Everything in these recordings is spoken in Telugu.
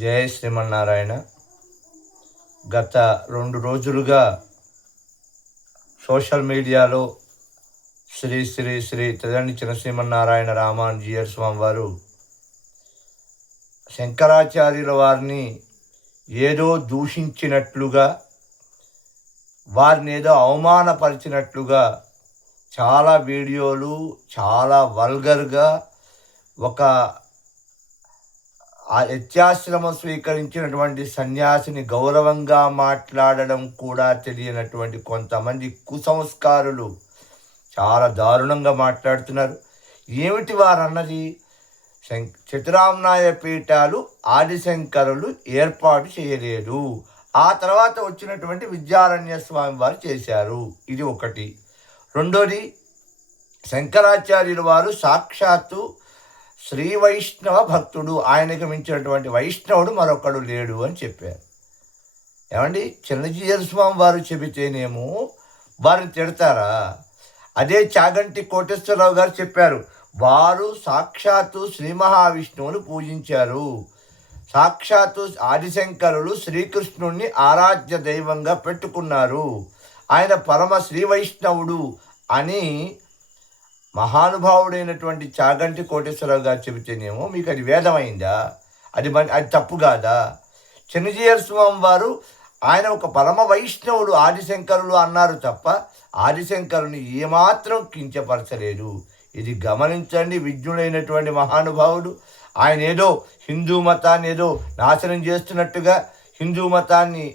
జయ శ్రీమన్నారాయణ. గత 2 రోజులుగా సోషల్ మీడియాలో శ్రీ శ్రీ శ్రీ తదండి చిన్నశ్రీమన్నారాయణ రామానుజీయ స్వామి వారు శంకరాచార్యుల వారిని ఏదో దూషించినట్లుగా, వారిని ఏదో అవమానపరిచినట్లుగా చాలా వీడియోలు, చాలా వల్గర్గా ఒక ఆ యత్యాశ్రమం స్వీకరించినటువంటి సన్యాసిని గౌరవంగా మాట్లాడడం కూడా తెలియనటువంటి కొంతమంది కుసంస్కారులు చాలా దారుణంగా మాట్లాడుతున్నారు. ఏమిటి వారన్నది? చతురామ్నాయ పీఠాలు ఆదిశంకరులు ఏర్పాటు చేయలేదు, ఆ తర్వాత వచ్చినటువంటి విద్యారణ్య స్వామి వారు చేశారు. ఇది ఒకటి. రెండోది, శంకరాచార్యుల వారు సాక్షాత్తు శ్రీ వైష్ణవ భక్తుడు, ఆయనకు మించినటువంటి వైష్ణవుడు మరొకడు లేడు అని చెప్పారు. ఏమండి, చిన్నజీయర్ స్వామి వారు చెబితేనేమో వారిని తిడతారా? అదే చాగంటి కోటేశ్వరరావు గారు చెప్పారు, వారు సాక్షాత్తు శ్రీ మహావిష్ణువును పూజించారు, సాక్షాత్తు ఆదిశంకరులు శ్రీకృష్ణుణ్ణి ఆరాధ్య దైవంగా పెట్టుకున్నారు, ఆయన పరమ శ్రీ వైష్ణవుడు అని మహానుభావుడైనటువంటి చాగంటి కోటేశ్వరరావు గారు చెబితేనేమో మీకు అది వేదమైందా? అది తప్పు కాదా? చిన్నజీయర్ స్వామి వారు ఆయన ఒక పరమ వైష్ణవుడు, ఆదిశంకరులు అన్నారు తప్ప ఆదిశంకరుని ఏమాత్రం కించపరచలేదు. ఇది గమనించండి. విజ్ఞుడైనటువంటి మహానుభావుడు. ఆయన ఏదో హిందూ మతాన్ని ఏదో నాశనం చేస్తున్నట్టుగా, హిందూ మతాన్ని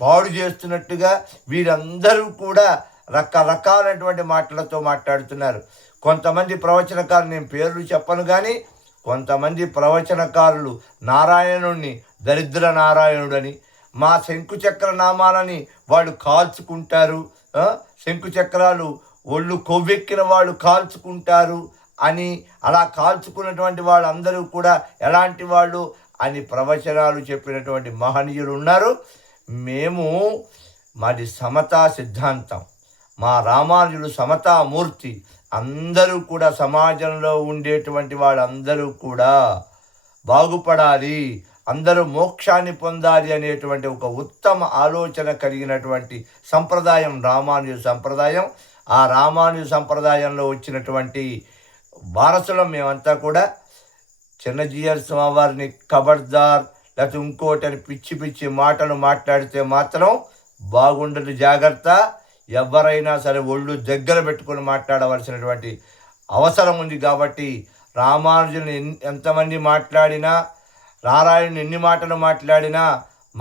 పాడు చేస్తున్నట్టుగా వీరందరూ కూడా రకరకాలైనటువంటి మాటలతో మాట్లాడుతున్నారు. కొంతమంది ప్రవచనకారులు, నేను పేర్లు చెప్పను కానీ, కొంతమంది ప్రవచనకారులు నారాయణుణ్ణి దరిద్ర నారాయణుడని, మా శంకుచక్ర నామాలని వాళ్ళు కాల్చుకుంటారు, శంకుచక్రాలు ఒళ్ళు కొవ్వెక్కిన వాళ్ళు కాల్చుకుంటారు అని, అలా కాల్చుకున్నటువంటి వాళ్ళందరూ కూడా ఎలాంటి వాళ్ళు అని ప్రవచనాలు చెప్పినటువంటి మహనీయులు ఉన్నారు. మేము మాది సమతా సిద్ధాంతం, మా రామానుజులు సమతామూర్తి. అందరూ కూడా సమాజంలో ఉండేటువంటి వాళ్ళందరూ కూడా బాగుపడాలి, అందరూ మోక్షాన్ని పొందాలి అనేటువంటి ఒక ఉత్తమ ఆలోచన కలిగినటువంటి సంప్రదాయం రామానుజ సంప్రదాయం. ఆ రామానుజ సంప్రదాయంలో వచ్చినటువంటి వారసులం మేమంతా కూడా. చిన్నజీయర్ స్వామి వారిని ఖబర్దార్ లేకపోతే ఇంకోటని పిచ్చి పిచ్చి మాటలు మాట్లాడితే మాత్రం బాగుండదు, జాగ్రత్త. ఎవరైనా సరే ఒళ్ళు దగ్గర పెట్టుకొని మాట్లాడవలసినటువంటి అవసరం ఉంది. కాబట్టి రామానుజుని ఎంతమంది మాట్లాడినా, నారాయణుని ఎన్ని మాటలు మాట్లాడినా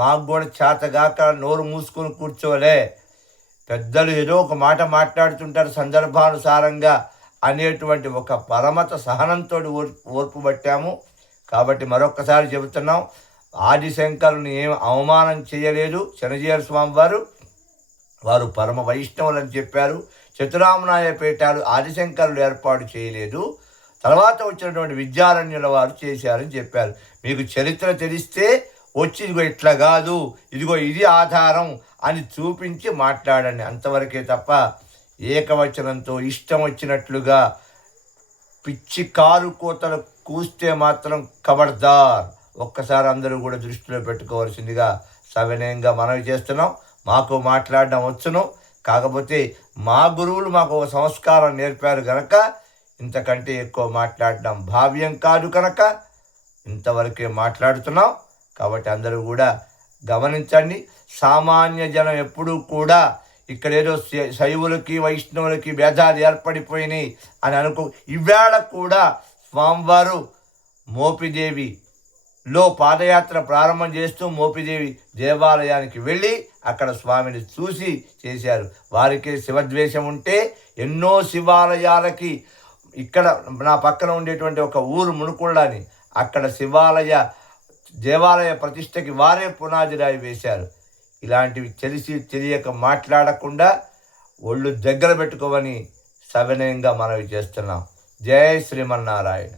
మాకు కూడా చేతగాక నోరు మూసుకొని కూర్చోలే. పెద్దలు ఏదో ఒక మాట మాట్లాడుతుంటారు సందర్భానుసారంగా అనేటువంటి ఒక పరమత సహనంతో ఓర్పు పట్టాము. కాబట్టి మరొక్కసారి చెబుతున్నాం, ఆదిశంకరుని ఏం అవమానం చేయలేదు చిన్నజీయర్ స్వామి వారు. వారు పరమ వైష్ణవులని చెప్పారు. చతురామ్నాయ పీఠాలు ఆదిశంకరులు ఏర్పాటు చేయలేదు, తర్వాత వచ్చినటువంటి విద్యారణ్యుల వారు చేశారని చెప్పారు. మీకు చరిత్ర తెలిస్తే వచ్చి ఇదిగో ఇట్లా కాదు, ఇదిగో ఇది ఆధారం అని చూపించి మాట్లాడండి, అంతవరకే తప్ప ఏకవచనంతో ఇష్టం వచ్చినట్లుగా పిచ్చి కారు కోతలు కూస్తే మాత్రం ఖబర్దార్. ఒక్కసారి అందరూ కూడా దృష్టిలో పెట్టుకోవాల్సిందిగా సవినయంగా మనవి చేస్తున్నాం. మాకు మాట్లాడడం వచ్చును, కాకపోతే మా గురువులు మాకు ఒక సంస్కారం నేర్పారు కనుక ఇంతకంటే ఎక్కువ మాట్లాడడం భావ్యం కాదు కనుక ఇంతవరకే మాట్లాడుతున్నాం. కాబట్టి అందరూ కూడా గమనించండి. సామాన్య జనం ఎప్పుడూ కూడా ఇక్కడ ఏదో శైవులకి వైష్ణవులకి భేదాలు ఏర్పడిపోయినాయి అని అనుకో. ఇవాళ కూడా స్వామివారు మోపిదేవిలో పాదయాత్ర ప్రారంభం చేస్తూ మోపిదేవి దేవాలయానికి వెళ్ళి అక్కడ స్వామిని చూసి చేశారు. వారికి శివద్వేషం ఉంటే ఎన్నో శివాలయాలకి, ఇక్కడ నా పక్కన ఉండేటువంటి ఒక ఊరు మునుకొండని, అక్కడ దేవాలయ ప్రతిష్టకి వారే పునాది రాయి వేశారు. ఇలాంటివి తెలిసి తెలియక మాట్లాడకుండా ఒళ్ళు దగ్గర పెట్టుకోమని సవినయంగా మనవి చేస్తున్నాం. జై శ్రీమన్నారాయణ.